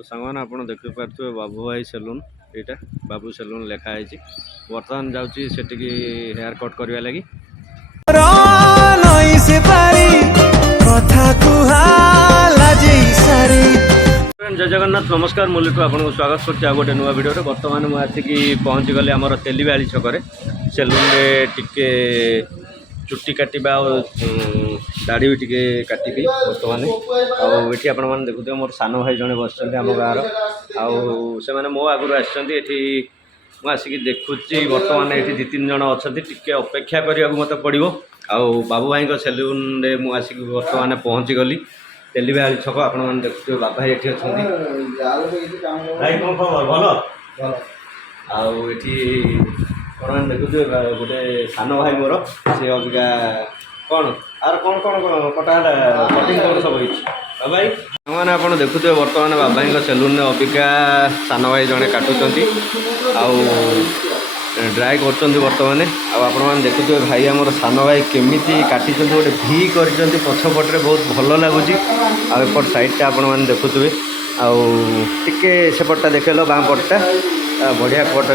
तो सांगने आप देखिपे बाबू भाई सेलून यहाँ बाबू सेलून लिखाई बर्तमान जाऊँगी हेयर कट करने लगी जय जगन्नाथ नमस्कार मुलिठू आपको स्वागत कर गोटे नुआ भिडियो बर्तमान मुझे पहुँची गली आम तेलीबाड़ी छक सेलून टिके चुट्टी काटा दाढ़ी भी टे काटी बर्तमान आठी आप देखुए मोर सान भाई जड़े बस आम गाँव से मो आगुरी आसिक देखुची बर्तमान ये दी तीन जन अच्छा टे अपेक्षा करने मत पड़ो बाबू भाई सेलून में आसिक बर्तमान पहुँची गली तेलीबाड़ी छक आप देखुए बाबा भाई ये अच्छा भाई कौन खबर भल आठी कौन देखुए गोटे सान भाई मोर सी अबिका कौन आर कौन कौन कटा कटिंग कौन सब बाबा भाई मैंने आप देखुए बर्तमान बाबा भाई सेलून में अबिका सान भाई जड़े काटुंट ड्राए कर बर्तमान आप देखुए भाई आमर सान भाई केमी काटी गोटे भी कर पछपटे बहुत भल लगुच आपर सैड्टा आप देखुए आटे सेपटा देखेल बाँ पटटा बढ़िया कट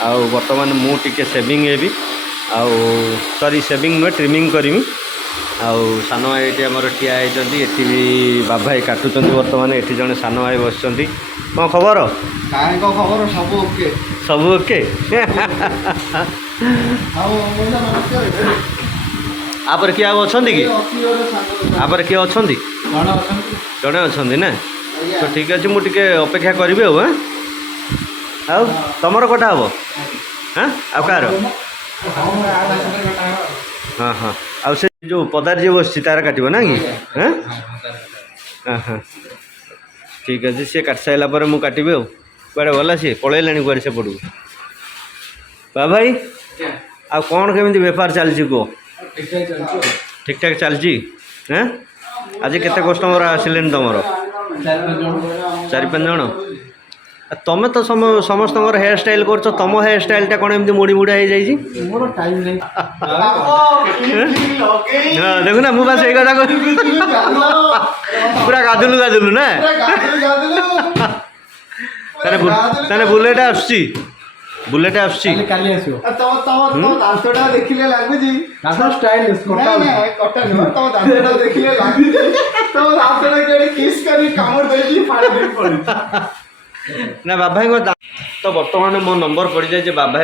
हो बर्तमान मुझे सेविंग हेबी सॉरी सेविंग नुहे ट्रिमिंग करमी सान भाई ये आम ठिया होती भी बाबा भाई काटुंट बर्तमान ये जड़े सान भाई बस कौन खबर खबर सब ओके सब ओके आपर किए अच्छा कि आपर किए अच्छा जड़े अच्छा ना तो ठीक अच्छे मुझे अपेक्षा करी आउ तुमर कटा हम हाँ आ कार हाँ हाँ आ से जो पदार जी बस तार काट ना कि हाँ हाँ हाँ ठीक अच्छे सी काट सारापर मुझे काटि कड़े गला सी पलैला कड़े से पड़ू बाबा भाई आ कौन केमी बेपार चलती कह ठीक ठाक चलती हाँ आज केते कस्टमर आसिले तुम चार पाँच जन तुम तो समस्त हेयर स्टाइल कर तुम हेयर स्टाइलटा कौन एमती मुड़ी मुड़ा हो जाए देखुना मुझे बस कथा पूरा गाधुलु गाधुलु ना ताने बुलेट आसुची बुलेट आसुची ना बाबा तो बर्तमान मो नंबर पड़ जाए बाबा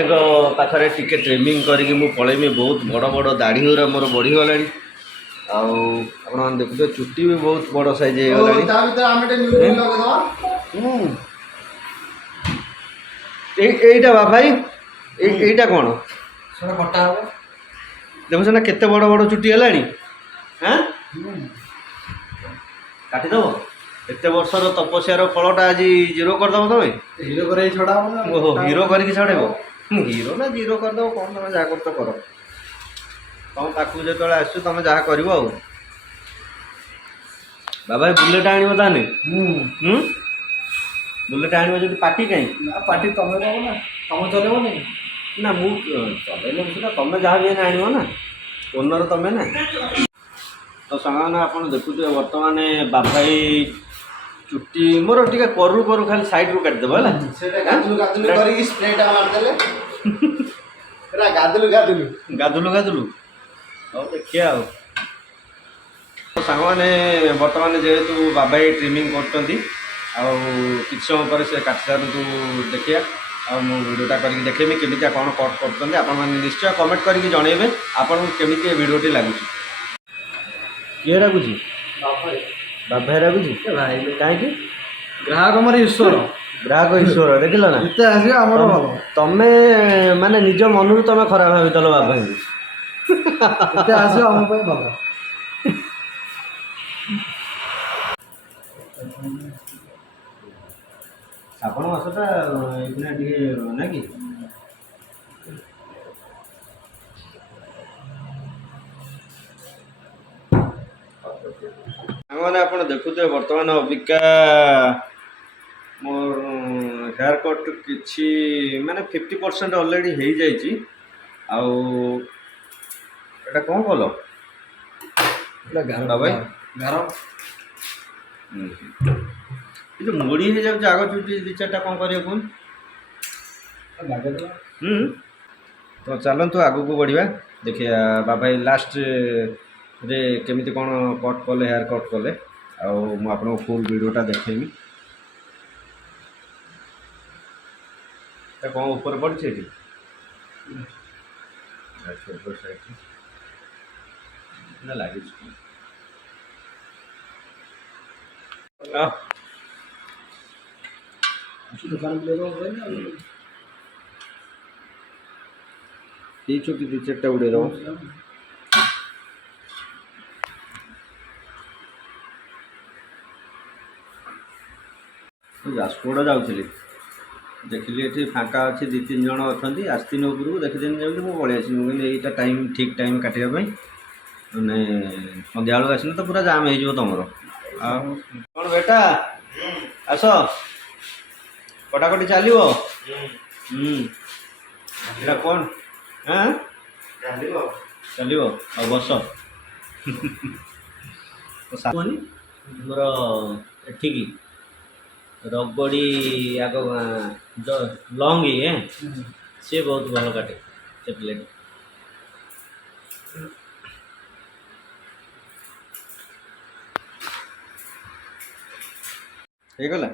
पाखे टिके ट्रिमिंग करके मुझे पलैमी बहुत बड़ बड़ दाढ़ी गुरा मोर बढ़ीगला आप देखुए चुट्टी भी बहुत बड़ साइज होगा बाबा भाई यहीटा कौन देखो ना केते बड़ बड़ चुट्टी है हाँ काटिदेव एत वर्षर तपस्यार फलटा आज जीरो करदेव तुम हीरो कर छड़ा ओहो हीरो करके छड़ेब हीरो ना जीरो करदेव कौन तुम जहाँ कर कर तुम पाखु जो आस तुम जहाँ कर बाबा बुलेट आण ताने बुलेट आण जो पार्टी कहीं पार्टी तुम ना तुम चलेब नहीं ना मुझे चल तुम जहाँ भी आण ना ओनर तुम ना तो सामान आप देखुए बर्तमान बाबा भाई चुट्टी मोर टे करू करू खाली साइड रू काटिदेव गाधुलु गाधुलु देखिए सांगने बर्तमान जेहेतु बाबा ट्रिमिंग कर कि समय पर से काट सारू देखिए भिडियोटा करके देखेमी केमी कौन कट कर निश्चय कमेंट करके जनइबे आपन केमी भिडियोटी लगुच किए लगुच बाबा भाई लगुच कहीं ग्राहक हमारे ईश्वर ग्राहक ईश्वर देख ना तमें माने निज मन तुम खराब भाविदेल बाबा बाबा श्रावण मासटा ना कि मैंने आप देखुए बर्तमान अबिका मोर हेयर कट किसी माने 50% ऑलरेडी हो जाइए आटा कौन कल गार ये जो मोड़ी हो जाए आग चुटी दी चार्टा कौन करिए कौन तो चलतु आग को बढ़िया देखिए बाबा लास्ट रे केमिति कौन कट कले हेयर कट कले आपको फुल वीडियोटा देखेमी कौन ऊपर पड़े लगे दुकान ले लो ये छोटी दी चट्टा उड़े रहो जाजपुर जाऊँगी देखिली ये फाँका अच्छे दी तीन जन अच्छा आसतीन उपरको देखी जमी मुझे पलि आसी यहाँ टाइम ठीक टाइम काटापी मैंने सन्ध्या बेलू आसन तो पूरा जाम हो तुम कौन बेटा आस कटाकटी चलो कौन हाँ चलो बस मोर एठिकी रगड़ी आग लंग ये सी बहुत भल काटे से प्लेट ହେଇଗଲା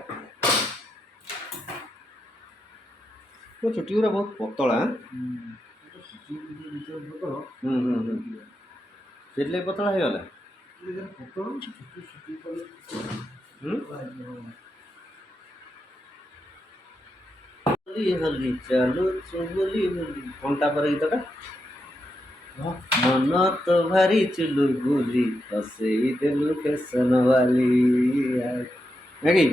तो छुट्टी गुरा बहुत पतला से पतला हो गला चलो चुगली घंटा पर गीतटा मन तो भारी चुलु गुली फसे दिलु फैशन वाली है कि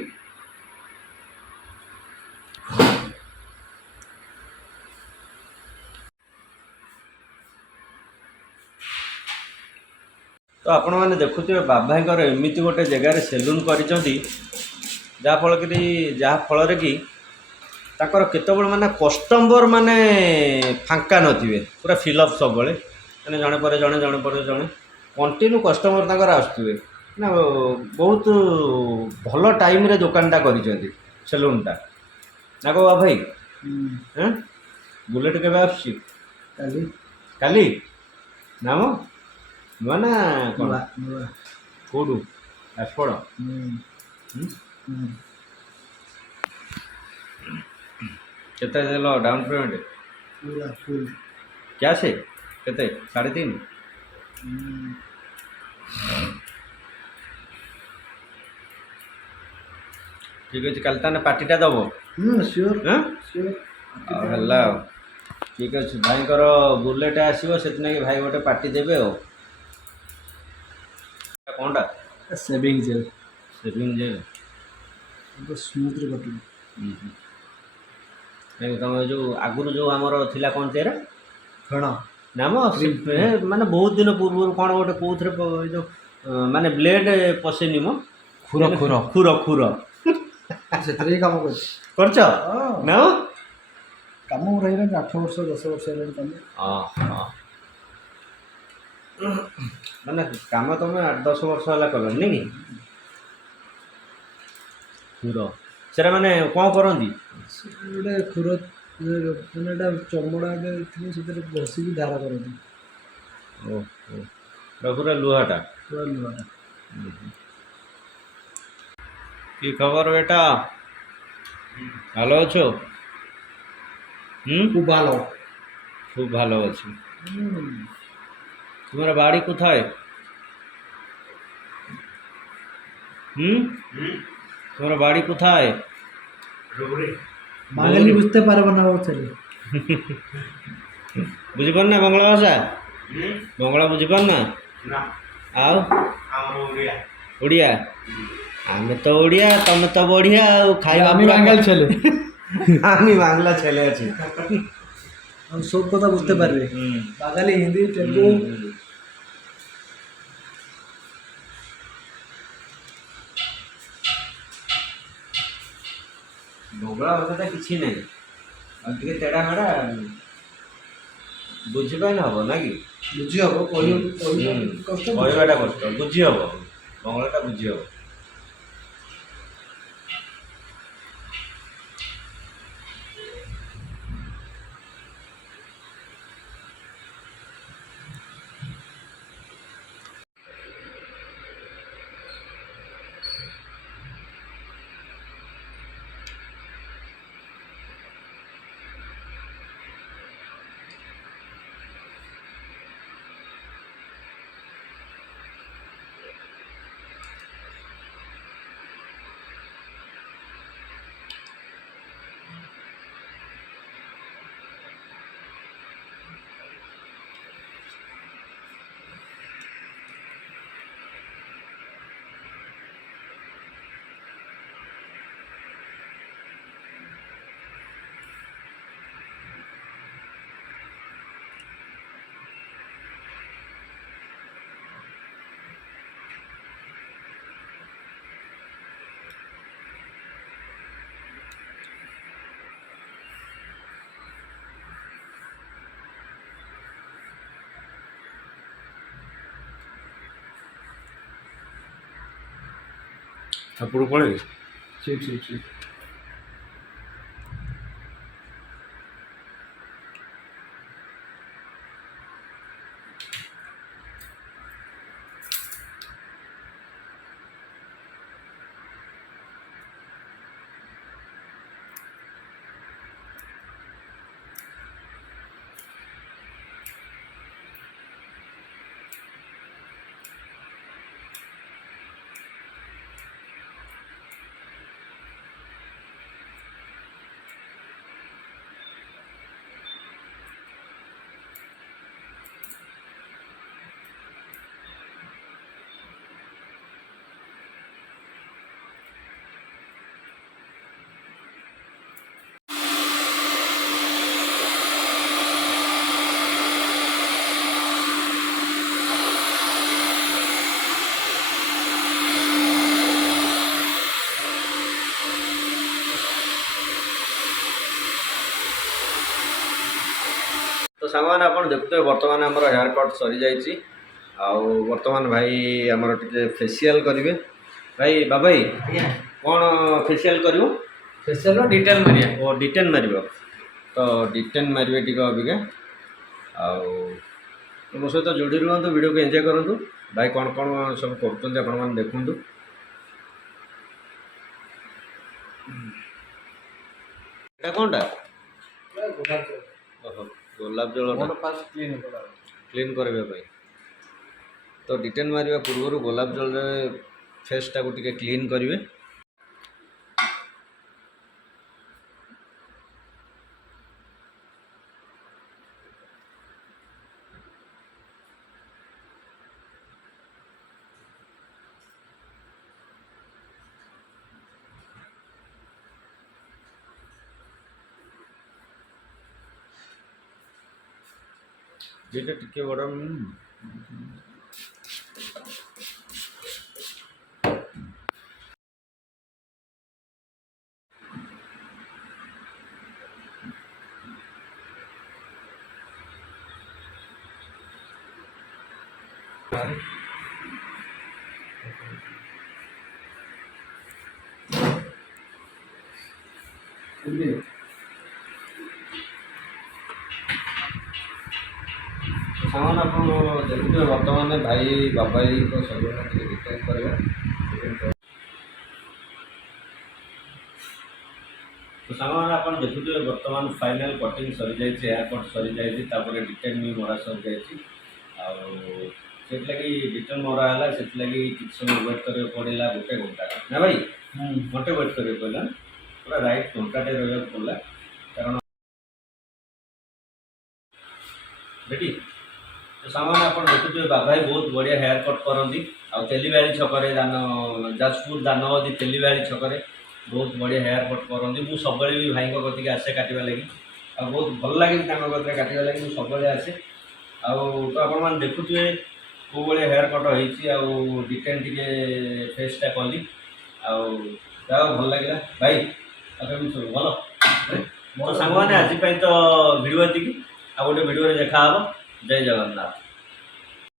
तो आपण मैंने देखुए बाबाईर एमती गोटे जगार सेलून कर फल कि ताकर केतबेले माने कस्टमर माने फांका नथिबे पूरा फिलअप सब बेले माने जणे पर जणे कंटिन्यू कस्टमर ताकर आसुवे ना बहुत भल टाइम रे दुकानटा करिसेंती सेलूनटा ना को भाई हैं बुलेट केबे आसी काली काली नाम नुआ ना कौन कौटू आसपड़ केते देलो डाउन पेमेंट पूरा फुल क्या से केते 3.5 ठीक अच्छे कल ताने पार्टीटा दब श्योर हाँ श्योर हला ठीक अच्छे भाई बुलेट आसो से भाई गोटे पार्टी देवे कौनटा सेविंग जेल सेविंग जेल तो स्मूथ रे कटू नहीं तुम जो आगुरी जो आमर थिला कौन तेरा फेण नाम माने बहुत दिन पूर्व कौन गोटे कौन जो माने ब्लेड पशेनि मो खुर खुर खुर खुर से काम करछ ना काम रही 8 वर्ष 10 वर्ष माने काम तुम 8-10 वर्ष है कल नहीं खुर से मैंने कौन करती गोटे खुर मैंने चमड़ा से बसिक धार करती पूरा लुहाटा पूरा लुहाटा की खबर बेटा ভালো আছো খুব ভালো খুব ভালো আছি তোমার বাড়ি কোথায় তোমার বাড়ি কোথায় বাঙালি বুঝতে পারবে না ও ছেলে বুঝিপার না বাংলা ভাষা বাংলা বুঝিপার না আও ওড়িয়া আমি তো ওড়িয়া তুমি তো বড়িয়া খাইবা আমি বাঙালি ছেলে আমি বাংলা ছেলে আছি সব কথা বুঝতে পারবে বাঙালি হিন্দি তেলুগু বগলা ভাষাটা কিছু নেই আর টিকে তেড়া মেড়া বুঝিপাইলে হব নাকি বুঝি হব কইবাটা কষ্ট বুঝি হব বাংলাটা বুঝি হব ଏପଟକୁ ପଳେଇବେ। ଠିକ୍। तो सांगने आप देखते बर्तमान आमर हेयर कट सरी जाइए आउ बर्तमान भाई आमर टे फेसियाल करेंगे भाई बाबाई कौन फेसियाल कर फेसियल डिटेल मारिया ओ डिटेन मार तो डिटेन मारे टे अबिका आउ मो सहित जोड़ी रुहतु वीडियो को एंजॉय करूँ भाई कौन कौन सब कर देखूँ कौनटा ओहो गोलाप जल फास्ट क्लीन क्लीन करने तो डिटेन मारिया पूर्व गोलाप जल फेसटा को टिके क्लीन करेंगे जेटा टिके बड़ा सामान आप देखते बर्तमान भाई बाबाई को शरीर डिटेन करवा तो सामान आप देखुए बर्तमान फाइनल कटिंग सरी जाइए हेयर कट सरी जाइए डिटेन भी मरा सरी जाइए लगी डिटेन मरा है से किसी समय वेट कर पड़ा गोटे घंटा ना भाई घंटे वेट कर पड़ा पूरा राइट घंटाटे रहा पड़ा कारण बेटी तो सामान आप देखुए बाबाई बहुत बढ़िया हेयर कट करती आ तेलीबाड़ी छकरे जाजपुर दानवदी तेलीबाड़ी छकरे बहुत बढ़िया हेयर कट करती मुझे सब भी भाई कति आसे काटा लगी आ बहुत भल लगे कतरे काटा लगी मुझे सब आसे तो आप देखुए कौ भाई हेयर कट हो डिटेन टे फेसटा कली आ भल लगे भाई भल तो सांग मैंने आज तो भिडियो ये आ गोटे भिडियो देखा जय जगन्नाथ।